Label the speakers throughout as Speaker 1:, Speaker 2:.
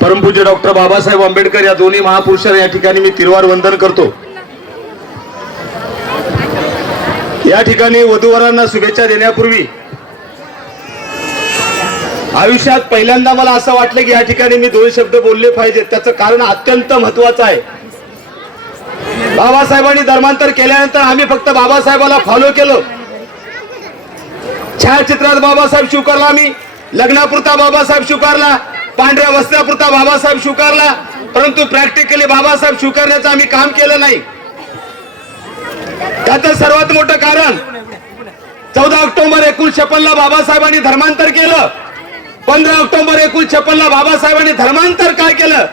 Speaker 1: परमपूज्य डॉक्टर बाबासाहेब आंबेडकर या दोन्ही महापुरुषांना या ठिकाणी मी तिरवार वंदन करतो. या ठिकाणी वधूवरांना शुभेच्छा देण्यापूर्वी आयुष्यात पहिल्यांदा मला असं वाटलं की या ठिकाणी मी दोन शब्द बोलले पाहिजेत. त्याचं कारण अत्यंत महत्वाचं आहे. बाबासाहेबांनी धर्मांतर केल्यानंतर आम्ही फक्त बाबासाहेबाला फॉलो केलं. छायाचित्रात बाबासाहेब स्वीकारला आम्ही. लग्नापुरता बाबासाहेब स्वीकारला. पांढऱ्या वस्त्रापुरता बाबासाहेब स्वीकारला परंतु प्रॅक्टिकली बाबासाहेब स्वीकारण्याचं आम्ही काम केलं नाही. त्याचं सर्वात मोठं कारण चौदा ऑक्टोबर एकोणीशे ला बाबासाहेबांनी धर्मांतर केलं. पंधरा ऑक्टोबर एकोणीशे ला बाबासाहेबांनी धर्मांतर काय केलं?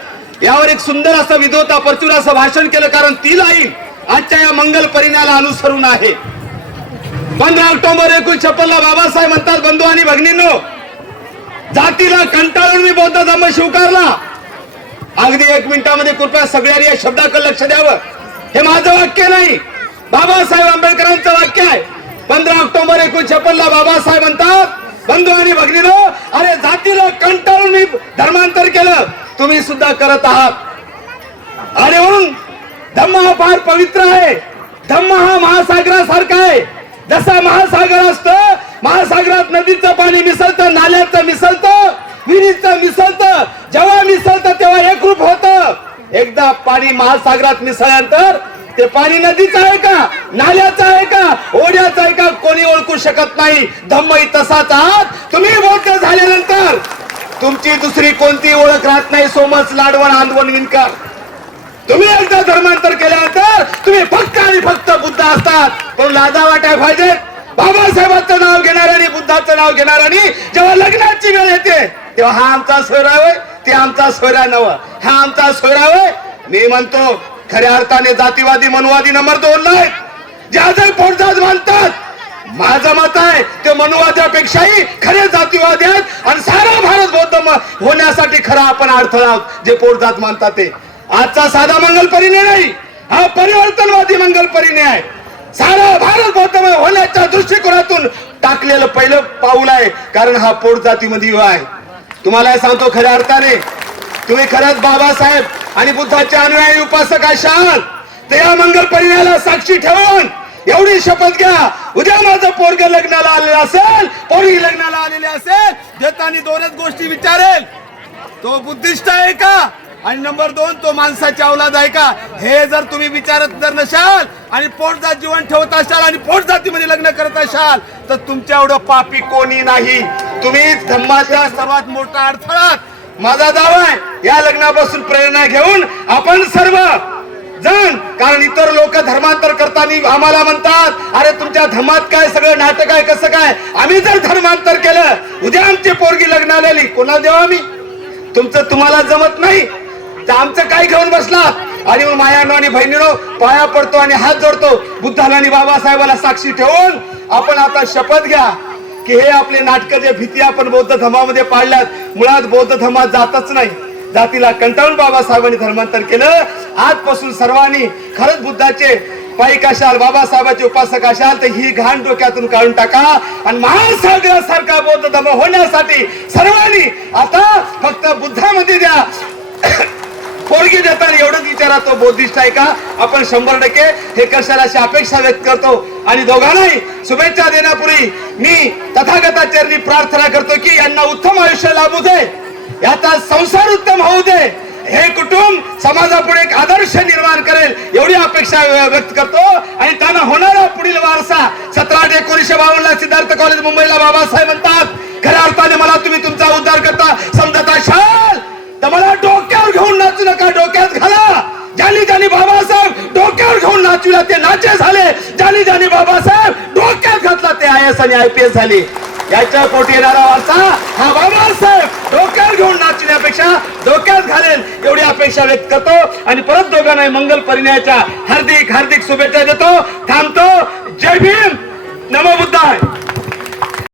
Speaker 1: यावर एक सुंदर असं विधोता प्रचुर असं भाषण केलं कारण ती लाईन आजच्या या मंगल परिणाला अनुसरून आहे. पंधरा ऑक्टोबर एकोणीशे ला बाबासाहेब म्हणतात बंधू आणि भगिनींनो जातीला कंटाळून मी बौद्ध धर्म स्वीकारला अगदी एक मिनिटामध्ये कृपया सगळ्यांनी या शब्दाकडे लक्ष द्यावं. हे माझं वाक्य नाही. बाबासाहेब आंबेडकरांचं वाक्य आहे. पंधरा ऑक्टोबर एकोणीशे ला बाबासाहेब म्हणतात बंधू आणि भगिनीनो अरे जातीला कंटाळून मी धर्मांतर केलं. तुम्ही सुद्धा करत आहात. आणि म्हणून धम्म हा फार पवित्र आहे. धम्म हा महासागरासारखा आहे. जसा महासागर असतो महासागरात नदीचं पाणी मिसळतं नाल्याचं मिसळतं विहिरीचं मिसळतं. जेव्हा मिसळतं तेव्हा एकरूप होत. एकदा पाणी महासागरात मिसळल्यानंतर ते पाणी नदीचं आहे का? नाल्याचं आहे का? ओढ्याचं आहे का? कोणी ओळखू शकत नाही. धम्मही तसाच आहात. तुम्ही बोलत झाल्यानंतर तुमची दुसरी कोणती ओळख राहत नाही. सोमस लाडवण आंदवण विणकर. तुम्ही एकदा धर्मांतर केल्यानंतर तुम्ही फक्त आणि फक्त बुद्ध असतात. पण लाजा वाटाय पाहिजेत. बाबासाहेबांचं नाव घेणार आणि बुद्धाचं नाव घेणार आणि जेव्हा लग्नाची वेळ येते तेव्हा हा आमचा सोयरा होय ते आमचा सोयरा नव हा आमचा सोयरा होय. मी म्हणतो खऱ्या अर्थाने जातीवादी मनुवादी नंबर दोन नाही जे आजही पोटजात मानतात माझं मत आहे ते मनुवाद्यापेक्षाही खरे जातीवादी आहेत आणि सारा भारत बौद्ध होण्यासाठी खरा आपण अडथळा आहोत जे पोटजात मानतात ते. आजचा साधा मंगल परिणय नाही हा परिवर्तनवादी मंगल परिणय आहे. सारा भारत बौद्धमय होण्याच्या दृष्टिकोनातून टाकलेलं पहिलं पाऊल आहे. कारण हा पोट जातीमध्ये युवा आहे. तुम्हाला हे सांगतो खऱ्या अर्थाने. तुम्ही खरंच बाबासाहेब आणि बुद्धाचे अनुयायी उपासक असाल. तर या मंगल परिणयाला साक्षी ठेवून एवढी शपथ घ्या. उद्या माझं पोरग लग्नाला आलेलं असेल पोरगी लग्नाला आलेली असेल देताना दोनच गोष्टी विचारेल. तो बुद्धिस्ट आहे का? आणि नंबर दोन तो माणसाची अवलाद आहे का? हे जर तुम्ही विचारत जर नसाल आणि पोटजात जीवन ठेवत असाल आणि पोट जातीमध्ये लग्न करत असाल तर तुमच्या एवढं पापी कोणी नाही. तुम्ही धम्माच्या सर्वात मोठा अडथळा. माझा दावा आहे या लग्नापासून प्रेरणा घेऊन आपण सर्व जण कारण इतर लोक धर्मांतर करताना आम्हाला म्हणतात अरे तुमच्या धर्मात काय सगळं नाटक आहे कसं काय? आम्ही जर धर्मांतर केलं उद्या आमची पोरगी लग्नाला आली कोणा देऊ आम्ही? तुमचं तुम्हाला जमत नाही. तर आमचं काय घेऊन बसला? आणि मग मायानो आणि बहिणीनो पाया पडतो आणि हात जोडतो. बुद्धाला आणि बाबासाहेबाला साक्षी ठेवून आपण आता शपथ घ्या की हे आपले नाटक जे भीती आपण बौद्ध धर्मामध्ये पाडल्यात मुळात बौद्ध धर्मात जातच नाही. जातीला कंटाळून बाबासाहेबांनी धर्मांतर केलं. आजपासून सर्वांनी खरंच बुद्धाचे पाईक असाल बाबासाहेबाचे उपासक असाल तर ही घाण डोक्यातून काढून टाका. आणि महासागरासारखा बौद्ध धर्म होण्यासाठी सर्वांनी आता फक्त बुद्धामध्ये द्या. पोरगी देताना एवढंच विचारा तो बौद्धिस्ट आहे का? आपण शंभर टक्के हे कशाला अशी अपेक्षा व्यक्त करतो? आणि दोघांनाही शुभेच्छा देण्यापूर्वी मी तथागताचरणी प्रार्थना करतो की यांना उत्तम आयुष्य लाभू दे. याचा संसार उत्तम होऊ दे. हे कुटुंब समाजापुढे एक आदर्श निर्माण करेल एवढी अपेक्षा व्यक्त करतो. आणि त्यांना होणारा पुढील वारसा सतरा एकोणीशे बावन्न ला सिद्धार्थ कॉलेज मुंबईला बाबासाहेब म्हणतात. खऱ्या अर्थाने मला तुम्ही तुमचा उद्धार करता समजत असाल तर मला डोक्यावर घेऊन नाचू नका डोक्यात घाला ज्यानी ज्यानी बाबासाहेब डोक्यावर ते नाचे झाले. ज्याने ज्याने बाबासाहेब डोक्यात घातला ते I A S I P S झाले. याच्या पोटी येणारा वारसा हा बाबासाहेब डोक्यात घेऊन नाचण्यापेक्षा डोक्यात घालेल एवढी अपेक्षा व्यक्त करतो. आणि परत दोघांना मंगल परिणयाच्या हार्दिक हार्दिक शुभेच्छा देतो. थांबतो. जय भीम. नमो बुद्धाय.